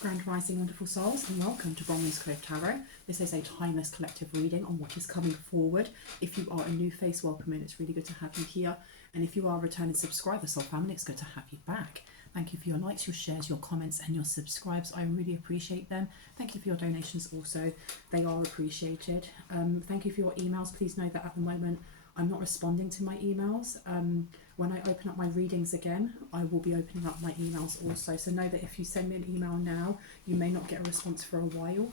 Grand Rising, wonderful souls, and welcome to Bronwen's Cliff Tarot. This is a timeless collective reading on what is coming forward. If you are a new face, welcome in. It's really good to have you here. And if you are a returning subscriber, soul family, it's good to have you back. Thank you for your likes, your shares, your comments, and your subscribes. I really appreciate them. Thank you for your donations also. They are appreciated. Thank you for your emails. Please know that at the moment, I'm not responding to my emails. When I open up my readings again, I will be opening up my emails also. So know that if you send me an email now, you may not get a response for a while.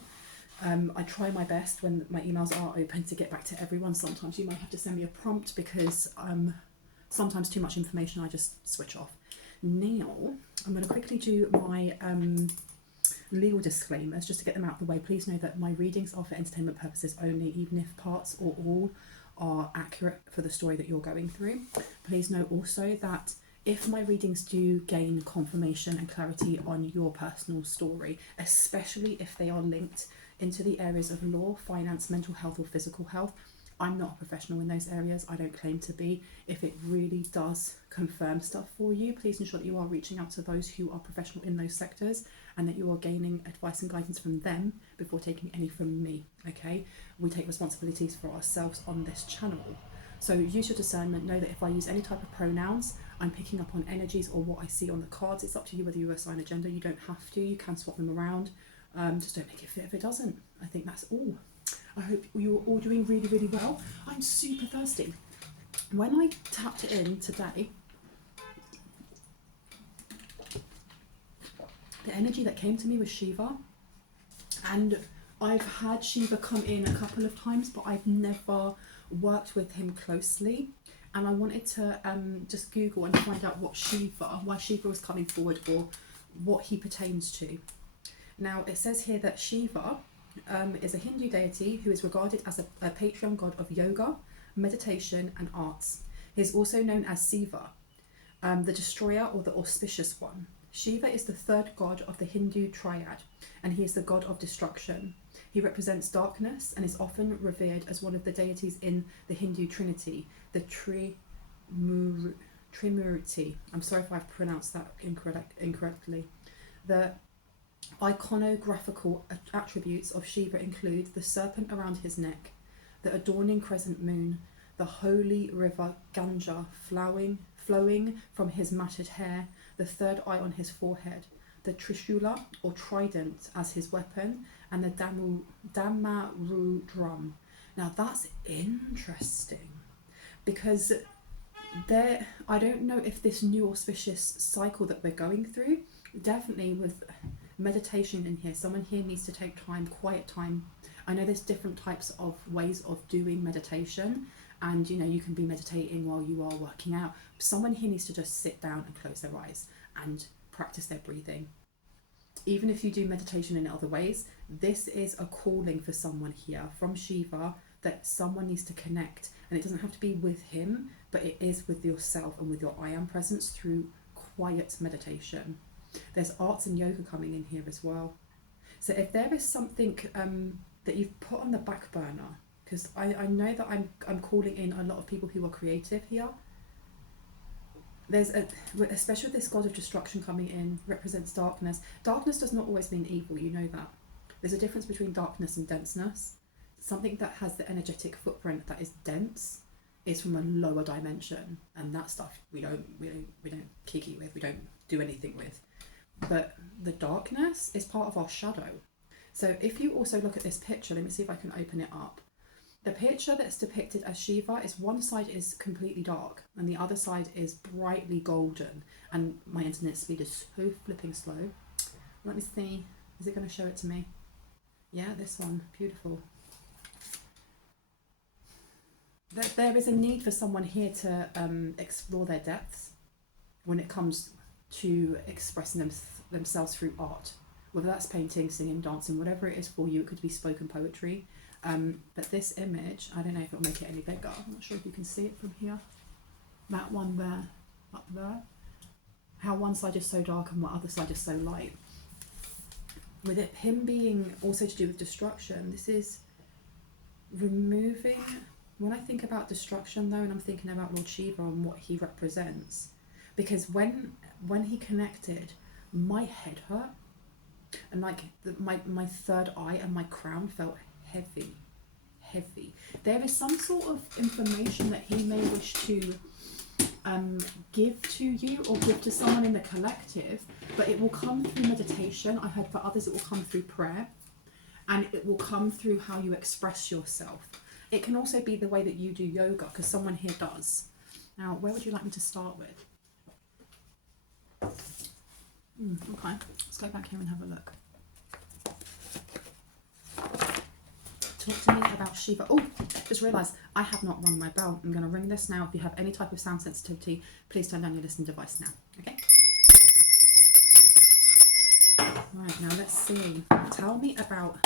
I try my best when my emails are open to get back to everyone. Sometimes you might have to send me a prompt because sometimes too much information, I just switch off. Now, I'm going to quickly do my legal disclaimers just to get them out of the way. Please know that my readings are for entertainment purposes only, even if parts or all are accurate for the story that you're going through. Please know also that if my readings do gain confirmation and clarity on your personal story, especially if they are linked into the areas of law, finance, mental health or physical health, I'm not a professional in those areas. I don't claim to be. If it really does confirm stuff for you, please ensure that you are reaching out to those who are professional in those sectors and that you are gaining advice and guidance from them before taking any from me, okay? We take responsibilities for ourselves on this channel. So use your discernment. Know that if I use any type of pronouns, I'm picking up on energies or what I see on the cards. It's up to you whether you assign a gender. You don't have to. You can swap them around. Just don't make it fit if it doesn't. I think that's all. I hope you're all doing really, really well. I'm super thirsty. When I tapped it in today, the energy that came to me was Shiva. And I've had Shiva come in a couple of times, but I've never worked with him closely. And I wanted to just Google and find out what Shiva, why Shiva was coming forward or what he pertains to. Now, it says here that Shiva is a Hindu deity who is regarded as a patron god of yoga, meditation and arts. He is also known as Shiva, the destroyer or the auspicious one. Shiva is the third god of the Hindu triad, and he is the god of destruction. He represents darkness and is often revered as one of the deities in the Hindu trinity, the Trimurti. I'm sorry if I've pronounced that incorrectly. The iconographical attributes of Shiva include the serpent around his neck, the adorning crescent moon, the holy river Ganga flowing from his matted hair, the third eye on his forehead, the trishula or trident as his weapon, and the Damaru drum. Now that's interesting because I don't know if this new auspicious cycle that we're going through, definitely with meditation in here, someone here needs to take time, quiet time. I know there's different types of ways of doing meditation, and you know, you can be meditating while you are working out. Someone here needs to just sit down and close their eyes and practice their breathing. Even if you do meditation in other ways, this is a calling for someone here from Shiva that someone needs to connect, and it doesn't have to be with him, but it is with yourself and with your I am presence through quiet meditation. There's arts and yoga coming in here as well. So if there is something that you've put on the back burner, because I know that I'm calling in a lot of people who are creative here. There's especially with this god of destruction coming in, represents darkness. Darkness does not always mean evil, you know that. There's a difference between darkness and denseness. Something that has the energetic footprint that is dense is from a lower dimension, and that stuff we don't kiki with, we don't do anything with. But the darkness is part of our shadow. So if you also look at this picture, let me see if I can open it up. The picture that's depicted as Shiva is one side is completely dark and the other side is brightly golden. And my internet speed is so flipping slow. Let me see, is it going to show it to me? Yeah, this one, beautiful. There is a need for someone here to explore their depths when it comes to expressing themselves through art, whether that's painting, singing, dancing, whatever it is for you. It could be spoken poetry, but this image, I don't know if it'll make it any bigger. I'm not sure if you can see it from here. That one there, up there, how one side is so dark and the other side is so light. With it, him being also to do with destruction, this is removing. When I think about destruction though, and I'm thinking about Lord Shiva and what he represents, because when he connected, my head hurt. and like my third eye and my crown felt heavy. There is some sort of information that he may wish to give to you or give to someone in the collective, but it will come through meditation. I heard for others it will come through prayer, and it will come through how you express yourself. It can also be the way that you do yoga, because someone here does. Now, where would you like me to start with? Okay, let's go back here and have a look. Talk to me about Shiva. Oh, just realised I have not rung my bell. I'm going to ring this now. If you have any type of sound sensitivity, please turn down your listening device now. Okay? Right, now let's see. Tell me about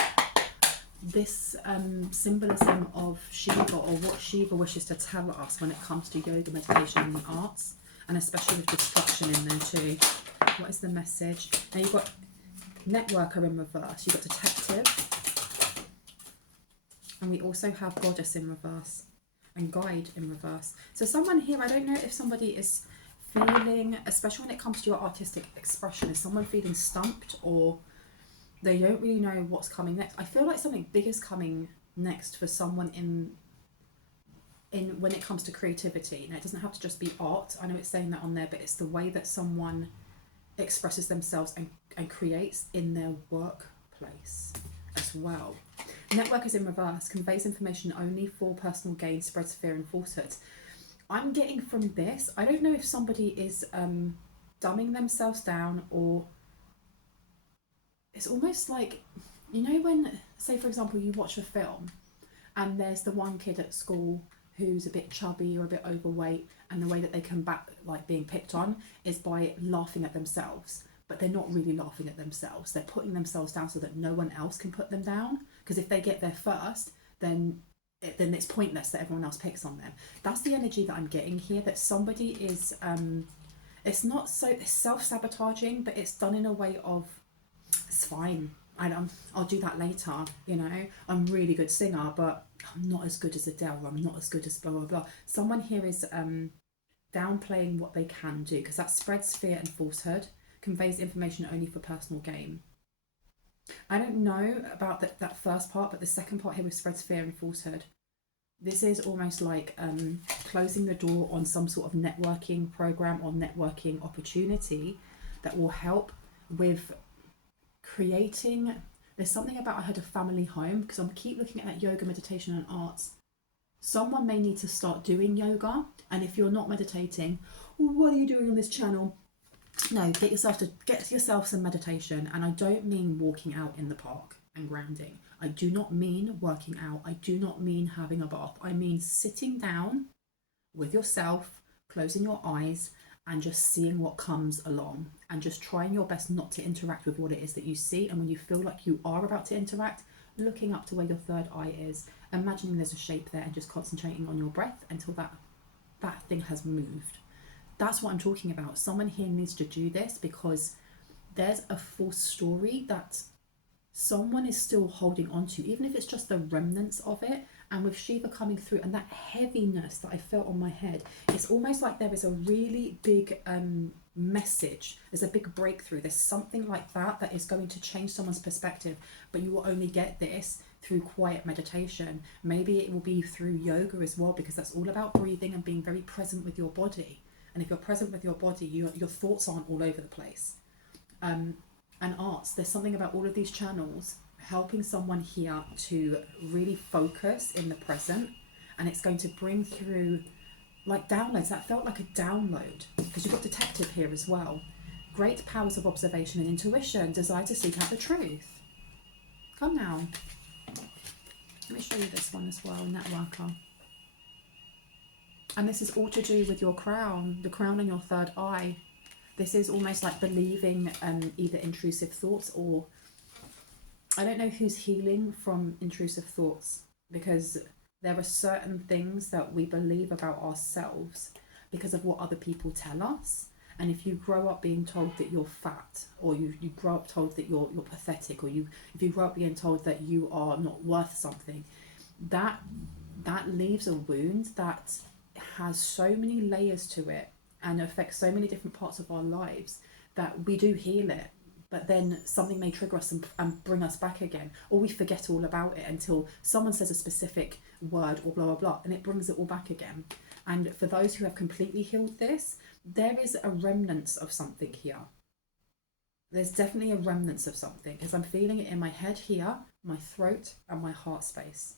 this symbolism of Shiva, or what Shiva wishes to tell us when it comes to yoga, meditation and the arts, and especially with destruction in there too. What is the message? Now you've got networker in reverse, you've got detective, and we also have goddess in reverse and guide in reverse. So someone here, I don't know if somebody is feeling, especially when it comes to your artistic expression, is someone feeling stumped, or they don't really know what's coming next. I feel like something big is coming next for someone in when it comes to creativity. Now, it doesn't have to just be art. I know it's saying that on there, but it's the way that someone expresses themselves and creates in their workplace as well. Network is in reverse, conveys information only for personal gain, spreads fear and falsehoods. I'm getting from this, I don't know if somebody is dumbing themselves down, or it's almost like, you know, when, say for example, you watch a film and there's the one kid at school who's a bit chubby or a bit overweight, and the way that they combat like being picked on is by laughing at themselves, but they're not really laughing at themselves. They're putting themselves down so that no one else can put them down, because if they get there first, then it's pointless that everyone else picks on them. That's the energy that I'm getting here, that somebody is it's not so, it's self-sabotaging, but it's done in a way of, it's fine, I'll do that later, you know, I'm a really good singer, but I'm not as good as Adele, or I'm not as good as blah blah blah. Someone here is downplaying what they can do, because that spreads fear and falsehood, conveys information only for personal gain. I don't know about that first part, but the second part here with spreads fear and falsehood, this is almost like closing the door on some sort of networking program or networking opportunity that will help with creating. There's something about, I heard a family home, because I keep looking at that yoga, meditation and arts. Someone may need to start doing yoga, and if you're not meditating, what are you doing on this channel? No, get yourself some meditation. And I don't mean walking out in the park and grounding. I do not mean working out. I do not mean having a bath. I mean sitting down with yourself, closing your eyes, and just seeing what comes along, and just trying your best not to interact with what it is that you see. And when you feel like you are about to interact, looking up to where your third eye is, imagining there's a shape there, and just concentrating on your breath until that thing has moved. That's what I'm talking about. Someone here needs to do this, because there's a false story that someone is still holding on to, even if it's just the remnants of it. And with Shiva coming through and that heaviness that I felt on my head, it's almost like there is a really big message. There's a big breakthrough. There's something like that is going to change someone's perspective, but you will only get this through quiet meditation. Maybe it will be through yoga as well, because that's all about breathing and being very present with your body. And if you're present with your body, your thoughts aren't all over the place. And arts, there's something about all of these channels helping someone here to really focus in the present, and it's going to bring through like downloads. That felt like a download, because you've got detective here as well. Great powers of observation and intuition, desire to seek out the truth. Come now, let me show you this one as well, networker. And this is all to do with your crown, the crown and your third eye. This is almost like believing either intrusive thoughts, or I don't know who's healing from intrusive thoughts, because there are certain things that we believe about ourselves because of what other people tell us. And if you grow up being told that you're fat, or you grow up told that you're pathetic, or if you grow up being told that you are not worth something, that leaves a wound that has so many layers to it and affects so many different parts of our lives, that we do heal it, but then something may trigger us and bring us back again, or we forget all about it until someone says a specific word or blah blah blah, and it brings it all back again. And for those who have completely healed this, there is a remnant of something here. There's definitely a remnant of something, because I'm feeling it in my head here, my throat and my heart space.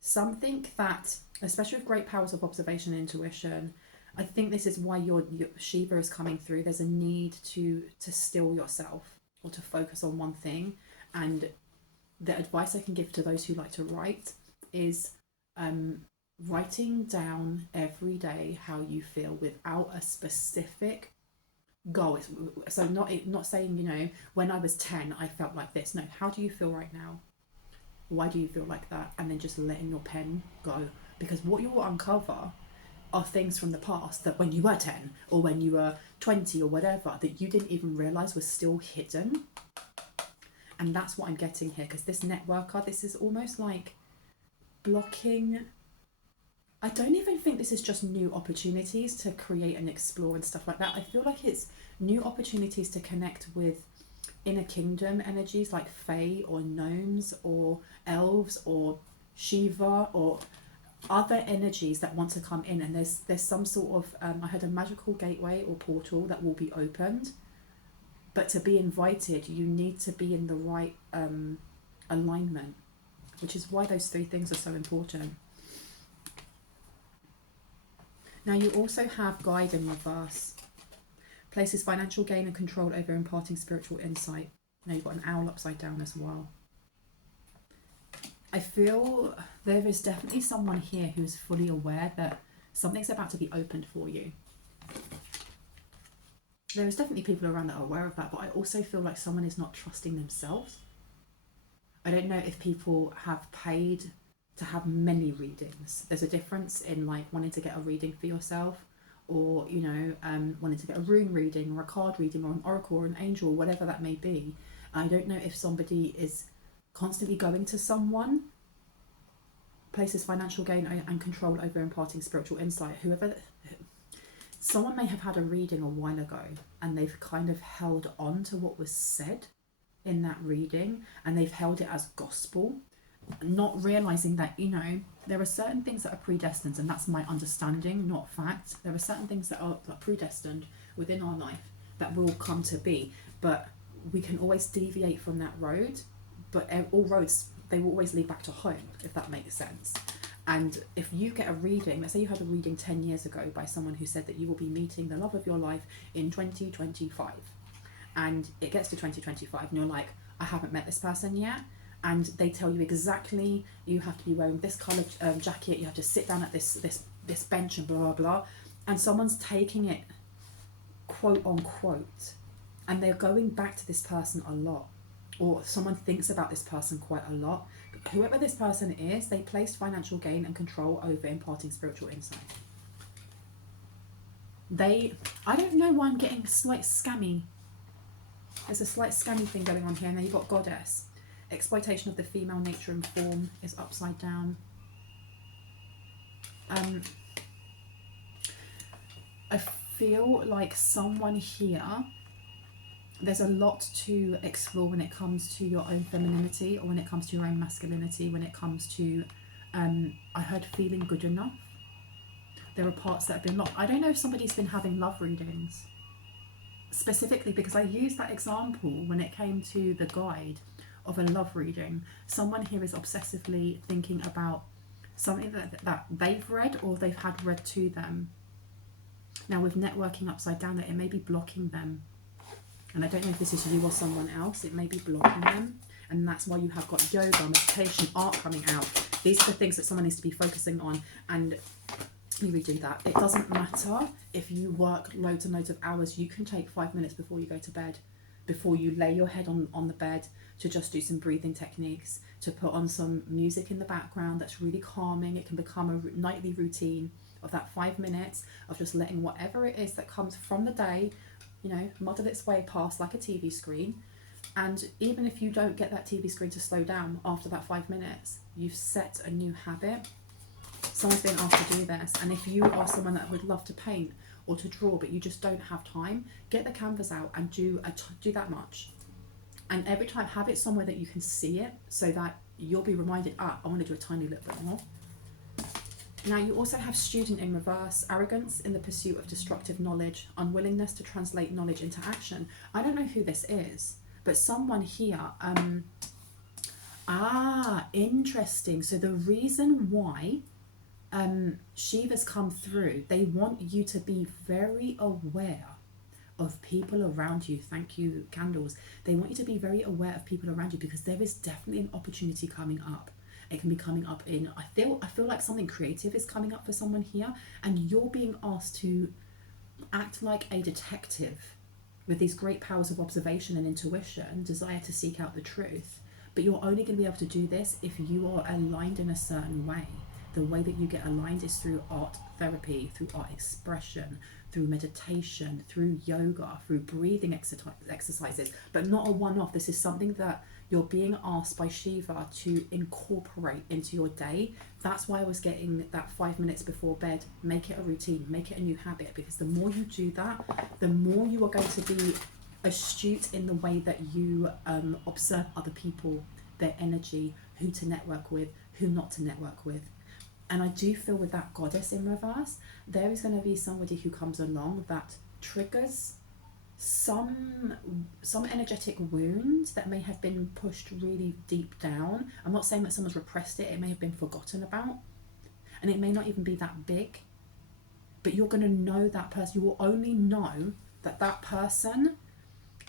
Something that, especially with great powers of observation and intuition, I think this is why your Shiva is coming through. There's a need to still yourself, or to focus on one thing. And the advice I can give to those who like to write is writing down every day how you feel without a specific goal. So not saying, you know, when I was 10 I felt like this. No, how do you feel right now? Why do you feel like that? And then just letting your pen go, because what you will uncover are things from the past that when you were 10 or when you were 20 or whatever, that you didn't even realize was still hidden. And that's what I'm getting here, because this networker, this is almost like blocking. I don't even think this is just new opportunities to create and explore and stuff like that. I feel like it's new opportunities to connect with inner kingdom energies like fae or gnomes or elves or Shiva or other energies that want to come in. And there's some sort of I heard a magical gateway or portal that will be opened, but to be invited you need to be in the right alignment, which is why those three things are so important. Now you also have guide in reverse. Places financial gain and control over imparting spiritual insight. Now you've got an owl upside down as well. I feel there is definitely someone here who is fully aware that something's about to be opened for you. There is definitely people around that are aware of that, but I also feel like someone is not trusting themselves. I don't know if people have paid to have many readings. There's a difference in like wanting to get a reading for yourself, or you know, wanting to get a rune reading or a card reading or an oracle or an angel or whatever that may be. I don't know if somebody is constantly going to someone. Places financial gain and control over imparting spiritual insight. Someone may have had a reading a while ago and they've kind of held on to what was said in that reading, and they've held it as gospel, not realizing that, you know, there are certain things that are predestined, and that's my understanding, not fact. There are certain things that are predestined within our life that will come to be, but we can always deviate from that road. But all roads, they will always lead back to home, if that makes sense. And if you get a reading, let's say you had a reading 10 years ago by someone who said that you will be meeting the love of your life in 2025, and it gets to 2025 and you're like, I haven't met this person yet, and they tell you exactly, you have to be wearing this colour jacket, you have to sit down at this bench and blah blah blah, and someone's taking it quote unquote, and they're going back to this person a lot, or someone thinks about this person quite a lot. Whoever this person is, they placed financial gain and control over imparting spiritual insight. I don't know why I'm getting slight scammy. There's a slight scammy thing going on here, and then you've got goddess. Exploitation of the female nature and form is upside down. I feel like someone here, there's a lot to explore when it comes to your own femininity, or when it comes to your own masculinity, when it comes to, I heard feeling good enough. There are parts that have been locked. I don't know if somebody's been having love readings, specifically because I used that example when it came to the guide of a love reading. Someone here is obsessively thinking about something that they've read or they've had read to them. Now with networking upside down, that it may be blocking them. And I don't know if this is you or someone else, it may be blocking them. And that's why you have got yoga, meditation, art coming out. These are the things that someone needs to be focusing on. And you redo that. It doesn't matter if you work loads and loads of hours. You can take 5 minutes before you go to bed, before you lay your head on the bed, to just do some breathing techniques, to put on some music in the background that's really calming. It can become a nightly routine of that 5 minutes of just letting whatever it is that comes from the day, you know, muddle its way past like a TV screen. And even if you don't get that TV screen to slow down after that 5 minutes, you've set a new habit. Someone's been asked to do this. And if you are someone that would love to paint or to draw, but you just don't have time, get the canvas out and do that much. And every time, have it somewhere that you can see it, so that you'll be reminded, I want to do a tiny little bit more. Now you also have student in reverse, arrogance in the pursuit of destructive knowledge, unwillingness to translate knowledge into action. I don't know who this is, but someone here, interesting. So the reason why Shiva's come through, they want you to be very aware of people around you. Thank you, candles. They want you to be very aware of people around you, because there is definitely an opportunity coming up. It can be coming up in, I feel like something creative is coming up for someone here, and you're being asked to act like a detective with these great powers of observation and intuition, desire to seek out the truth. But you're only going to be able to do this if you are aligned in a certain way. The way that you get aligned is through art therapy, through art expression, through meditation, through yoga, through breathing exercises, but not a one-off. This is something that you're being asked by Shiva to incorporate into your day. That's why I was getting that 5 minutes before bed. Make it a routine, make it a new habit, because the more you do that, the more you are going to be astute in the way that you observe other people, their energy, who to network with, who not to network with. And I do feel with that goddess in reverse, there is going to be somebody who comes along that triggers some energetic wounds that may have been pushed really deep down. I'm not saying that someone's repressed it, it may have been forgotten about, and it may not even be that big, but you're going to know that person. You will only know that that person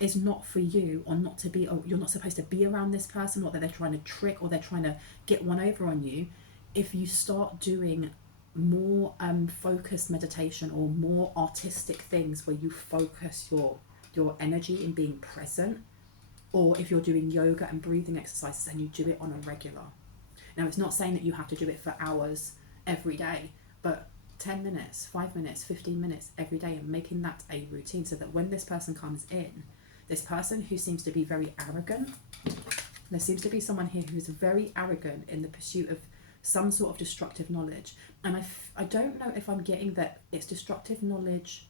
is not for you, or not to be, or you're not supposed to be around this person, or that they're trying to trick, or they're trying to get one over on you, if you start doing more focused meditation, or more artistic things where you focus your energy in being present, or if you're doing yoga and breathing exercises and you do it on a regular. Now, it's not saying that you have to do it for hours every day, but 10 minutes, 5 minutes, 15 minutes every day, and making that a routine, so that when this person comes in, this person who seems to be very arrogant, there seems to be someone here who's very arrogant in the pursuit of some sort of destructive knowledge. And I don't know if I'm getting that it's destructive knowledge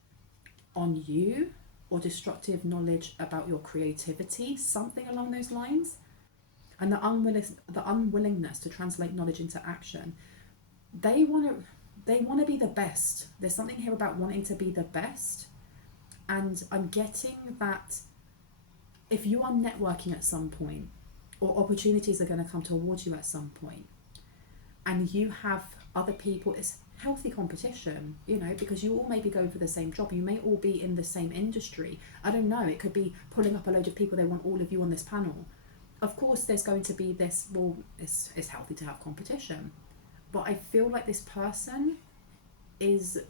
on you, or destructive knowledge about your creativity, something along those lines. And the unwillingness to translate knowledge into action. They want to be the best. There's something here about wanting to be the best. And I'm getting that if you are networking at some point, or opportunities are going to come towards you at some point, and you have other people, it's healthy competition, you know, because you all may be going for the same job. You may all be in the same industry. I don't know, it could be pulling up a load of people, they want all of you on this panel. Of course there's going to be this, well, it's healthy to have competition. But I feel like this person is,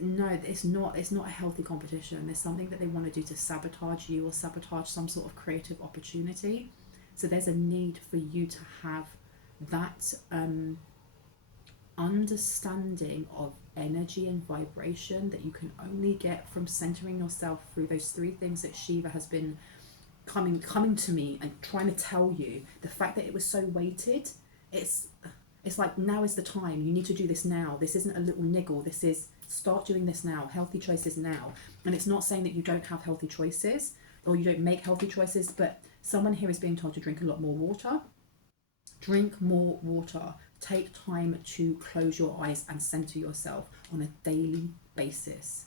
no, it's not a healthy competition. There's something that they want to do to sabotage you, or sabotage some sort of creative opportunity. So there's a need for you to have that understanding of energy and vibration that you can only get from centering yourself through those 3 things that Shiva has been coming to me and trying to tell you. The fact that it was so weighted, it's like, now is the time. You need to do this now. This isn't a little niggle. This is, start doing this now. Healthy choices now. And it's not saying that you don't have healthy choices, or you don't make healthy choices, but someone here is being told to drink a lot more water. Drink more water. Take time to close your eyes and center yourself on a daily basis.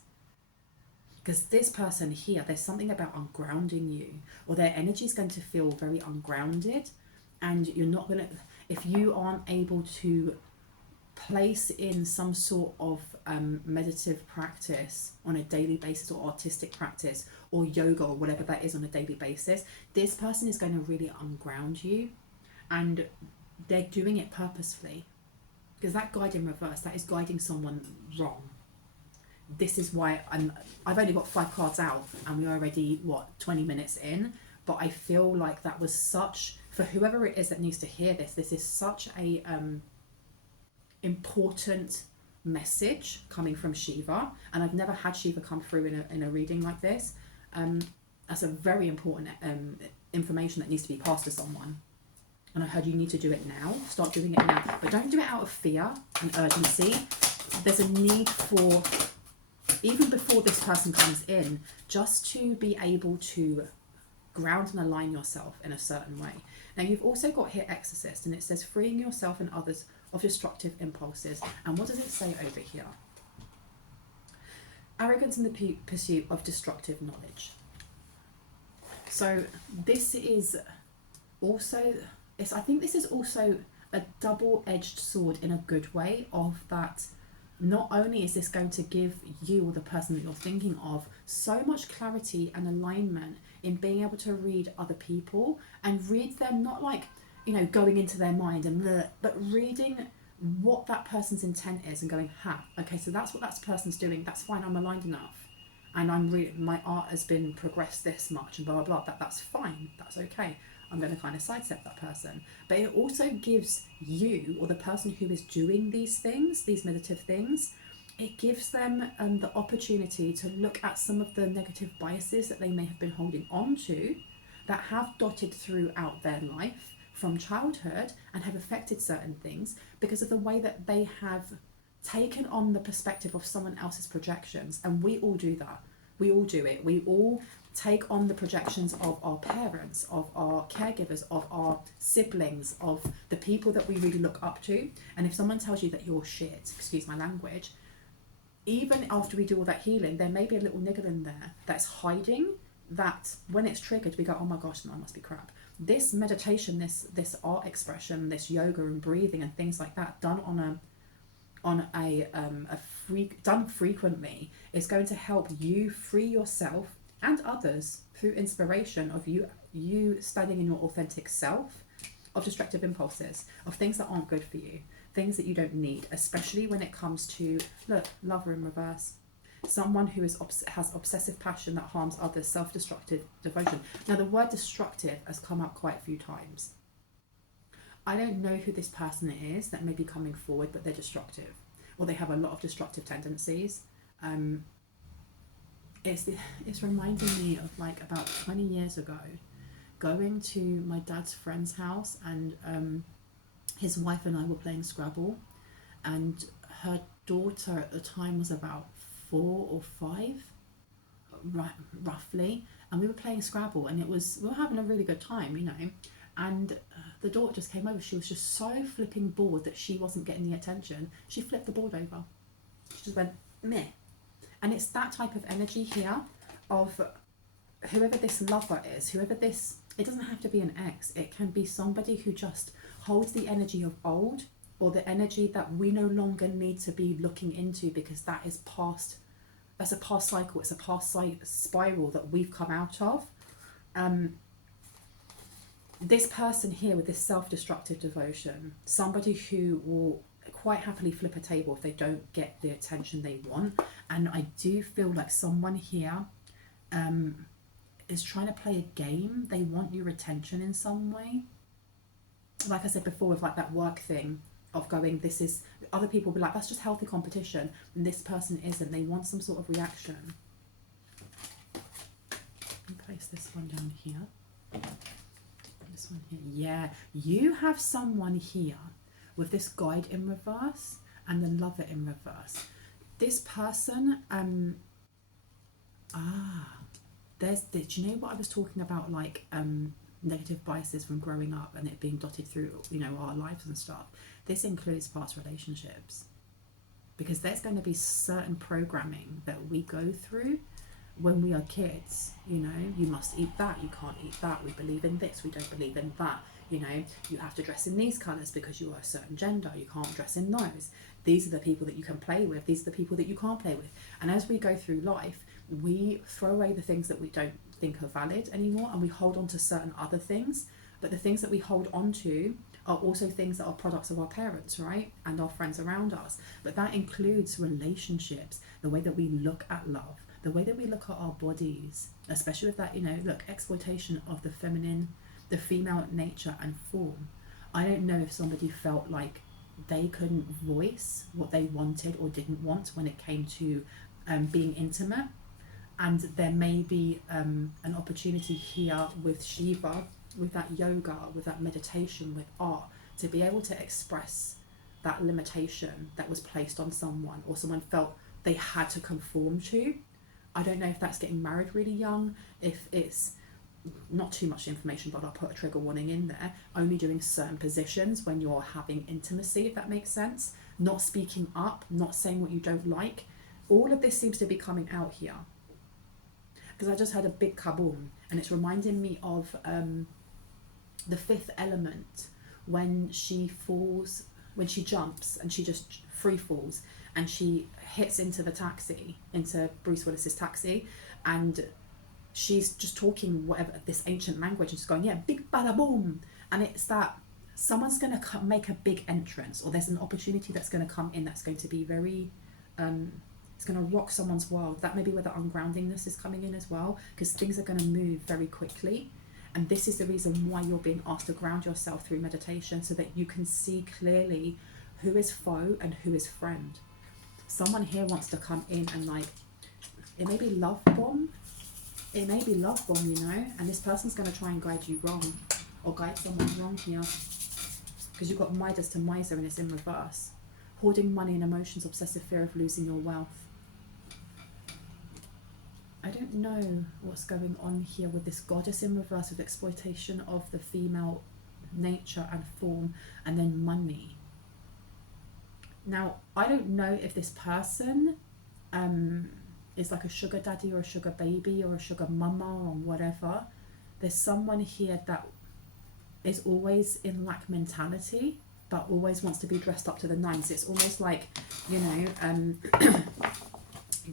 Because this person here, there's something about ungrounding you, or their energy is going to feel very ungrounded, and you're not going to, if you aren't able to place in some sort of meditative practice on a daily basis, or artistic practice, or yoga, or whatever that is on a daily basis, this person is going to really unground you. And they're doing it purposefully, because that guide in reverse, that is guiding someone wrong. This is why I've only got 5 cards out, and we're already 20 minutes in, but I feel like that was such, for whoever it is that needs to hear this, this is such a important message coming from Shiva. And I've never had Shiva come through in a reading like this. That's a very important information that needs to be passed to someone. And I heard you need to do it now. Start doing it now. But don't do it out of fear and urgency. There's a need for even before this person comes in, just to be able to ground and align yourself in a certain way. Now you've also got here Exorcist, and it says freeing yourself and others of destructive impulses. And what does it say over here? Arrogance in the pursuit of destructive knowledge. So this is also, I think this is also a double-edged sword in a good way, of that not only is this going to give you or the person that you're thinking of so much clarity and alignment in being able to read other people and read them, not like, you know, going into their mind and bleh, but reading what that person's intent is and going, okay, so that's what that person's doing, that's fine, I'm aligned enough, and my art has been progressed this much and blah blah blah, that's fine, that's okay, I'm going to kind of sidestep that person. But it also gives you, or the person who is doing these things, these meditative things, it gives them the opportunity to look at some of the negative biases that they may have been holding on to, that have dotted throughout their life from childhood and have affected certain things because of the way that they have taken on the perspective of someone else's projections. And we all do that. We all do it. We all take on the projections of our parents, of our caregivers, of our siblings, of the people that we really look up to. And if someone tells you that you're shit, excuse my language, even after we do all that healing, there may be a little niggle in there that's hiding, that when it's triggered, we go, oh my gosh, no, I must be crap. This meditation, this art expression, this yoga and breathing and things like that, done done frequently, is going to help you free yourself and others through inspiration of you standing in your authentic self, of destructive impulses, of things that aren't good for you, things that you don't need, especially when it comes to, look, lover in reverse, someone who has obsessive passion that harms others, self-destructive devotion. Now the word destructive has come up quite a few times. I don't know who this person is that may be coming forward, but they're destructive, or they have a lot of destructive tendencies. It's reminding me of like about 20 years ago, going to my dad's friend's house, and his wife and I were playing Scrabble, and her daughter at the time was about 4 or 5, roughly, and we were playing Scrabble, and we were having a really good time, you know, and the daughter just came over. She was just so flipping bored that she wasn't getting the attention. She flipped the board over. She just went meh. And it's that type of energy here of whoever this lover is, it doesn't have to be an ex, it can be somebody who just holds the energy of old, or the energy that we no longer need to be looking into, because that's a past cycle, it's a past spiral that we've come out of. This person here with this self-destructive devotion, somebody who will quite happily flip a table if they don't get the attention they want. And I do feel like someone here is trying to play a game. They want your attention in some way. Like I said before, with like that work thing of going, this is, other people will be like, that's just healthy competition, and this person isn't. They want some sort of reaction. Place this one down here. This one here. Yeah, you have someone here with this guide in reverse and the lover in reverse. This person, do you know what I was talking about, like negative biases from growing up and it being dotted through, you know, our lives and stuff? This includes past relationships, because there's going to be certain programming that we go through when we are kids. You know, you must eat that, you can't eat that, we believe in this, we don't believe in that. You know, you have to dress in these colours because you are a certain gender, you can't dress in those. These are the people that you can play with, these are the people that you can't play with. And as we go through life, we throw away the things that we don't think are valid anymore, and we hold on to certain other things. But the things that we hold on to are also things that are products of our parents, right? And our friends around us. But that includes relationships, the way that we look at love, the way that we look at our bodies, especially with that, you know, look, exploitation of the feminine, the female nature and form. I don't know if somebody felt like they couldn't voice what they wanted or didn't want when it came to being intimate. And there may be an opportunity here with Shiva, with that yoga, with that meditation, with art, to be able to express that limitation that was placed on someone, or someone felt they had to conform to. I don't know if that's getting married really young, if it's not too much information, but I'll put a trigger warning in there, only doing certain positions when you're having intimacy, if that makes sense, not speaking up, not saying what you don't like. All of this seems to be coming out here, because I just had a big kaboom, and it's reminding me of the Fifth Element, when she falls, when she jumps and she just free falls and she hits into the taxi, into Bruce Willis's taxi, and she's just talking whatever, this ancient language, and just going, yeah, big bada boom. And it's that someone's going to make a big entrance, or there's an opportunity that's going to come in that's going to be very, it's going to rock someone's world. That may be where the ungroundingness is coming in as well, because things are going to move very quickly. And this is the reason why you're being asked to ground yourself through meditation, so that you can see clearly who is foe and who is friend. Someone here wants to come in and, like, it may be love bomb. It may be love bomb, you know, and this person's going to try and guide you wrong, or guide someone wrong here. Because you've got Midas to Miser and it's in reverse. Hoarding money and emotions, obsessive fear of losing your wealth. I don't know what's going on here with this Goddess in reverse, with exploitation of the female nature and form, and then money. Now, I don't know if this person is like a sugar daddy or a sugar baby or a sugar mama or whatever. There's someone here that is always in lack mentality, but always wants to be dressed up to the nines. It's almost like, you know,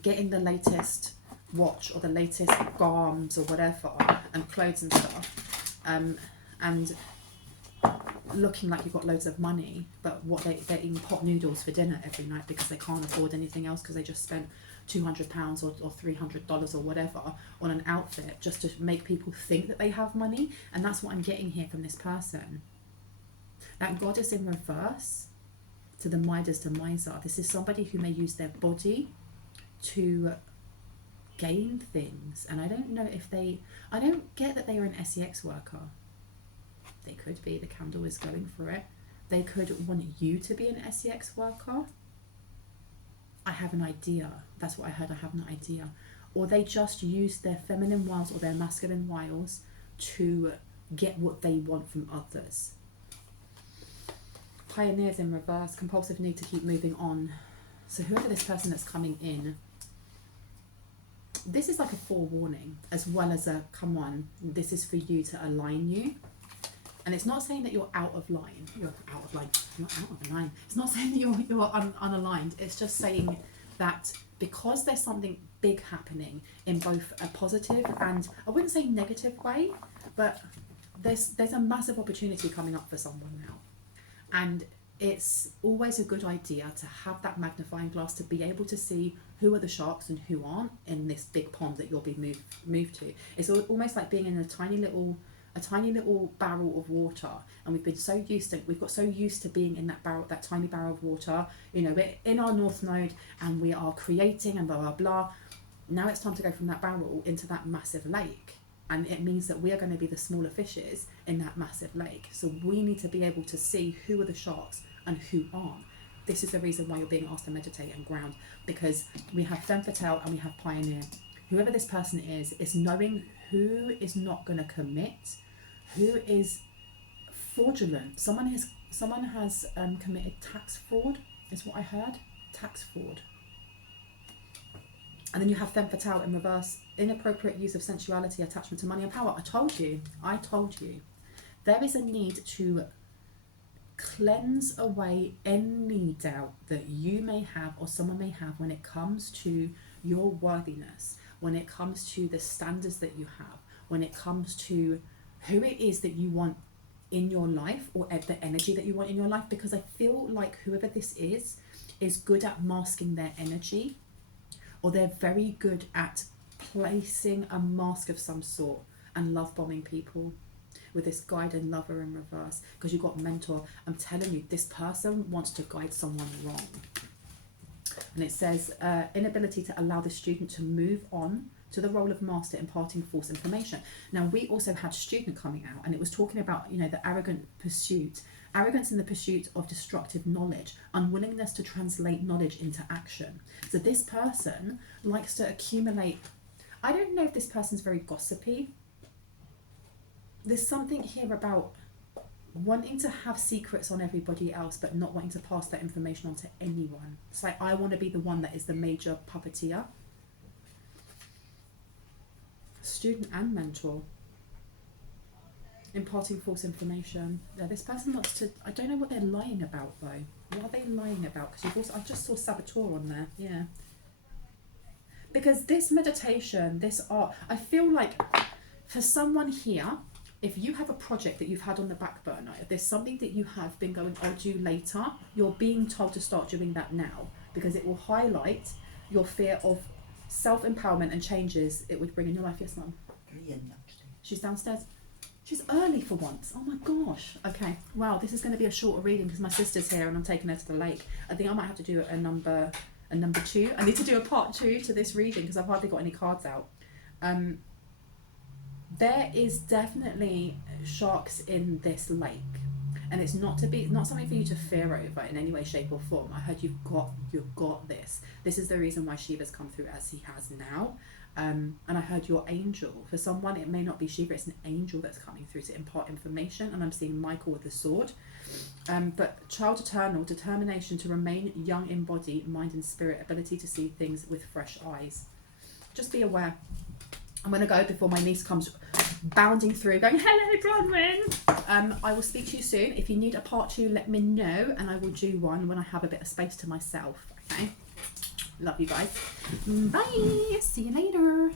getting the latest watch or the latest garms or whatever, and clothes and stuff, and looking like you've got loads of money, but what they're eating pot noodles for dinner every night because they can't afford anything else, because they just spent £200 or $300 or whatever on an outfit just to make people think that they have money. And that's what I'm getting here from this person. That Goddess in reverse to the Midas to Miser. This is somebody who may use their body to gain things. And I don't know if I don't get that they are an SEX worker. They could be. The candle is going for it. They could want you to be an SEX worker. I have an idea. That's what I heard. I have an idea. Or they just use their feminine wiles or their masculine wiles to get what they want from others. Pioneers in reverse. Compulsive need to keep moving on. So whoever this person that's coming in, this is like a forewarning as well as a, come on, this is for you to align you. And it's not saying that you're out of line. You're out of line. You're out of line. It's not saying that you're unaligned. It's just saying that because there's something big happening in both a positive and, I wouldn't say negative way, but there's a massive opportunity coming up for someone now. And it's always a good idea to have that magnifying glass to be able to see who are the sharks and who aren't in this big pond that you'll be moved to. It's almost like being in a tiny little barrel of water, and we've got so used to being in that tiny barrel of water. You know, we're in our north node and we are creating and blah blah blah. Now it's time to go from that barrel into that massive lake, and it means that we are going to be the smaller fishes in that massive lake. So we need to be able to see who are the sharks and who aren't. This is the reason why you're being asked to meditate and ground, because we have femme fatale and we have pioneer. Whoever this person is knowing who is not going to commit, who is fraudulent. Someone has committed tax fraud, is what I heard. Tax fraud. And then you have femme fatale in reverse. Inappropriate use of sensuality, attachment to money and power. I told you. There is a need to cleanse away any doubt that you may have or someone may have when it comes to your worthiness, when it comes to the standards that you have, when it comes to who it is that you want in your life, or the energy that you want in your life. Because I feel like whoever this is good at masking their energy, or they're very good at placing a mask of some sort and love bombing people with this guide and lover in reverse. Because you've got mentor. I'm telling you, this person wants to guide someone wrong. And it says inability to allow the student to move on to the role of master, imparting false information. Now, we also had student coming out, and it was talking about, you know, the arrogant pursuit, arrogance in the pursuit of destructive knowledge, unwillingness to translate knowledge into action. So this person likes to accumulate. I don't know if this person's very gossipy. There's something here about wanting to have secrets on everybody else, but not wanting to pass that information on to anyone. It's like, I want to be the one that is the major puppeteer. Student and mentor. Imparting false information. Yeah, this person wants to, I don't know what they're lying about though. What are they lying about? Because you've also, I just saw saboteur on there. Yeah. Because this meditation, this art, I feel like for someone here, if you have a project that you've had on the back burner, if there's something that you have been going, I'll do later, you're being told to start doing that now, because it will highlight your fear of self-empowerment and changes it would bring in your life. Yes, Mum? She's downstairs. She's early for once. Oh my gosh. Okay. Wow, this is going to be a shorter reading because my sister's here and I'm taking her to the lake. I think I might have to do a number 2. I need to do a part 2 to this reading because I've hardly got any cards out. There is definitely sharks in this lake, and it's not something for you to fear over in any way, shape or form. I heard you've got this. This is the reason why Shiva's come through as he has now. And I heard your angel. For someone, it may not be Shiva, it's an angel that's coming through to impart information, and I'm seeing Michael with the sword. But child eternal, determination to remain young in body, mind and spirit, ability to see things with fresh eyes. Just be aware. I'm going to go before my niece comes bounding through going, hello Bronwen. I will speak to you soon. If you need a part 2, let me know, and I will do one when I have a bit of space to myself. Okay. Love you guys. Bye. See you later.